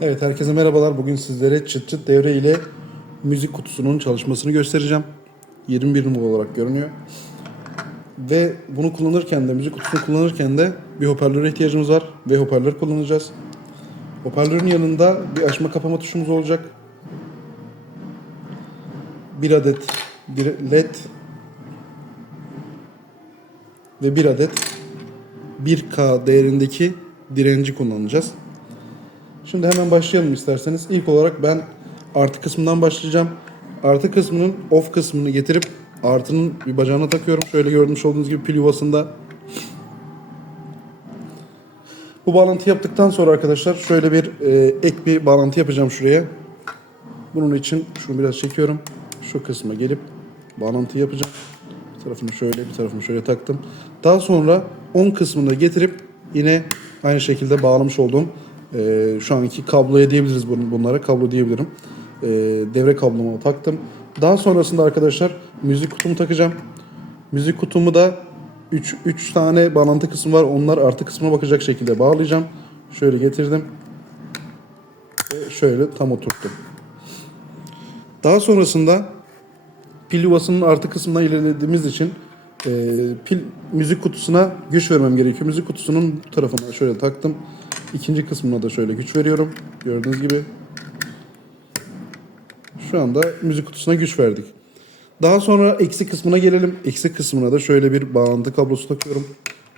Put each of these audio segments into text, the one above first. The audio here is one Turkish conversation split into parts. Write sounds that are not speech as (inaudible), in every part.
Evet herkese merhabalar. Bugün sizlere çıt çıt devre ile müzik kutusunun çalışmasını göstereceğim. 21 numara olarak görünüyor. Ve bunu kullanırken de müzik kutusunu kullanırken de bir hoparlöre ihtiyacımız var ve hoparlör kullanacağız. Hoparlörün yanında bir açma kapama tuşumuz olacak. Bir adet bir led ve bir adet 1K değerindeki direnci kullanacağız. Şimdi hemen başlayalım isterseniz. İlk olarak ben artı kısmından başlayacağım. Artı kısmının off kısmını getirip artının bir bacağına takıyorum. Şöyle görmüş olduğunuz gibi pil yuvasında. Bu bağlantı yaptıktan sonra arkadaşlar şöyle bir e, ek bir bağlantı yapacağım şuraya. Bunun için şunu biraz çekiyorum. Şu kısma gelip bağlantı yapacağım. Bir tarafını şöyle bir tarafını şöyle taktım. Daha sonra 10 kısmını getirip yine aynı şekilde bağlamış olduğum e, şu anki kabloya diyebiliriz bun- bunlara. Kablo diyebilirim. E, devre kablomu taktım. Daha sonrasında arkadaşlar müzik kutumu takacağım. Müzik kutumu da 3 3 tane bağlantı kısmı var. Onlar artı kısmına bakacak şekilde bağlayacağım. Şöyle getirdim. Ve şöyle tam oturttum. Daha sonrasında pil yuvasının artı kısmına ilerlediğimiz için e, pil müzik kutusuna güç vermem gerekiyor. Müzik kutusunun tarafına şöyle taktım. İkinci kısmına da şöyle güç veriyorum. Gördüğünüz gibi. Şu anda müzik kutusuna güç verdik. Daha sonra eksi kısmına gelelim. Eksi kısmına da şöyle bir bağlantı kablosu takıyorum.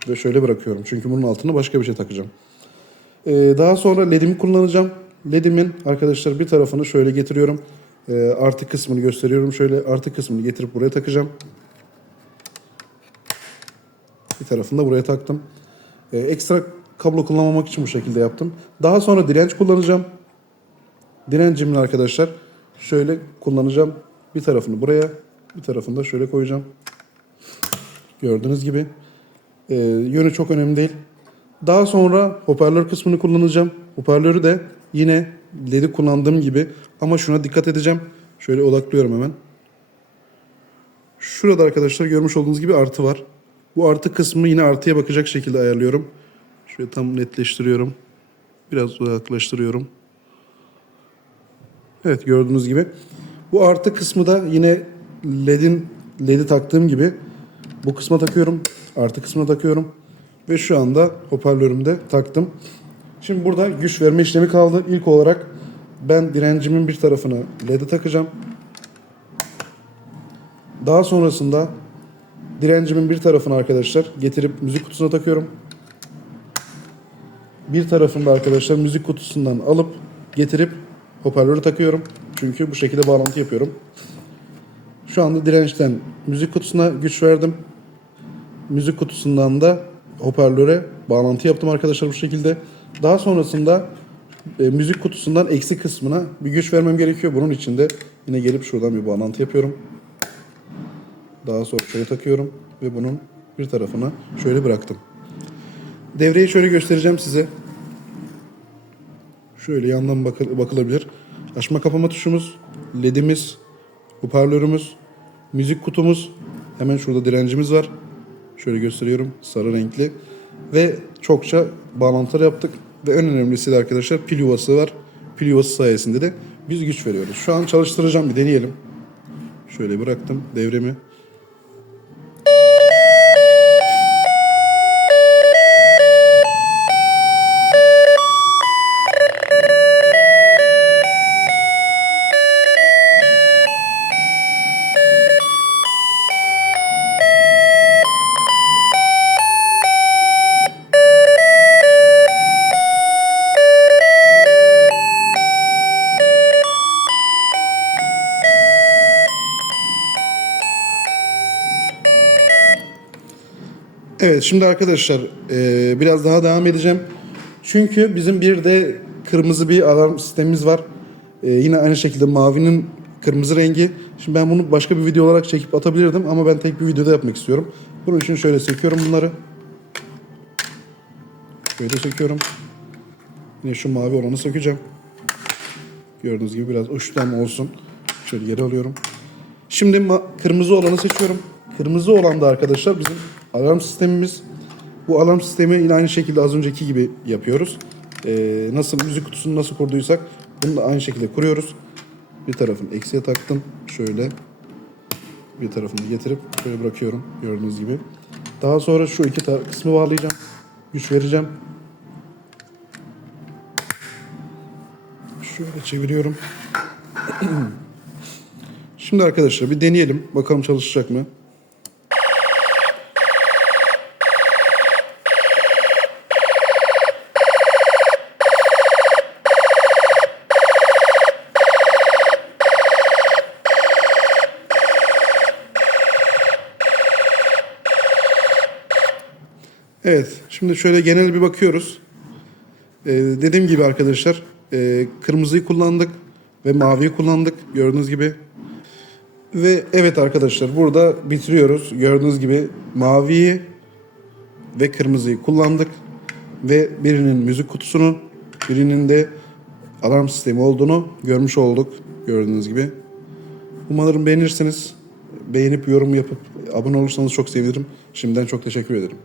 Ve şöyle bırakıyorum. Çünkü bunun altına başka bir şey takacağım. Ee, daha sonra ledimi kullanacağım. Ledimin arkadaşlar bir tarafını şöyle getiriyorum. Ee, artı kısmını gösteriyorum. Şöyle artı kısmını getirip buraya takacağım. Bir tarafını da buraya taktım. Ee, ekstra kablo kullanmamak için bu şekilde yaptım. Daha sonra direnç kullanacağım. Direncimin arkadaşlar şöyle kullanacağım. Bir tarafını buraya, bir tarafını da şöyle koyacağım. Gördüğünüz gibi. Ee, yönü çok önemli değil. Daha sonra hoparlör kısmını kullanacağım. Hoparlörü de yine LED'i kullandığım gibi ama şuna dikkat edeceğim. Şöyle odaklıyorum hemen. Şurada arkadaşlar görmüş olduğunuz gibi artı var. Bu artı kısmı yine artıya bakacak şekilde ayarlıyorum. Şöyle tam netleştiriyorum. Biraz uzaklaştırıyorum. Evet gördüğünüz gibi. Bu artı kısmı da yine LED'in LED'i taktığım gibi bu kısma takıyorum. Artı kısmına takıyorum. Ve şu anda hoparlörümde taktım. Şimdi burada güç verme işlemi kaldı. İlk olarak ben direncimin bir tarafına LED'e takacağım. Daha sonrasında direncimin bir tarafını arkadaşlar getirip müzik kutusuna takıyorum. Bir tarafını da arkadaşlar müzik kutusundan alıp getirip hoparlörü takıyorum. Çünkü bu şekilde bağlantı yapıyorum. Şu anda dirençten müzik kutusuna güç verdim. Müzik kutusundan da hoparlöre bağlantı yaptım arkadaşlar bu şekilde. Daha sonrasında e, müzik kutusundan eksi kısmına bir güç vermem gerekiyor. Bunun için de yine gelip şuradan bir bağlantı yapıyorum. Daha sonra şöyle takıyorum ve bunun bir tarafına şöyle bıraktım. Devreyi şöyle göstereceğim size. Şöyle yandan bakı- bakılabilir. Açma kapama tuşumuz, ledimiz, hoparlörümüz, müzik kutumuz, hemen şurada direncimiz var. Şöyle gösteriyorum sarı renkli. Ve çokça bağlantılar yaptık. Ve en önemlisi de arkadaşlar pil yuvası var. Pil yuvası sayesinde de biz güç veriyoruz. Şu an çalıştıracağım bir deneyelim. Şöyle bıraktım devremi. Evet şimdi arkadaşlar e, biraz daha devam edeceğim. Çünkü bizim bir de kırmızı bir alarm sistemimiz var. E, yine aynı şekilde mavinin kırmızı rengi. Şimdi ben bunu başka bir video olarak çekip atabilirdim ama ben tek bir videoda yapmak istiyorum. Bunun için şöyle söküyorum bunları. Şöyle söküyorum. Yine şu mavi olanı sökeceğim. Gördüğünüz gibi biraz uçtan olsun. Şöyle geri alıyorum. Şimdi kırmızı olanı seçiyorum. Kırmızı olan da arkadaşlar bizim alarm sistemimiz. Bu alarm sistemi yine aynı şekilde az önceki gibi yapıyoruz. Ee, nasıl müzik kutusunu nasıl kurduysak bunu da aynı şekilde kuruyoruz. Bir tarafını eksiye taktım. Şöyle bir tarafını getirip böyle bırakıyorum gördüğünüz gibi. Daha sonra şu iki kısmı bağlayacağım. Güç vereceğim. Şöyle çeviriyorum. (clears throat) Şimdi arkadaşlar bir deneyelim. Bakalım çalışacak mı? Evet, şimdi şöyle genel bir bakıyoruz. Ee, dediğim gibi arkadaşlar, e, kırmızıyı kullandık ve maviyi kullandık gördüğünüz gibi. Ve evet arkadaşlar burada bitiriyoruz. Gördüğünüz gibi maviyi ve kırmızıyı kullandık. Ve birinin müzik kutusunu, birinin de alarm sistemi olduğunu görmüş olduk. Gördüğünüz gibi. Umarım beğenirsiniz. Beğenip yorum yapıp abone olursanız çok sevinirim. Şimdiden çok teşekkür ederim.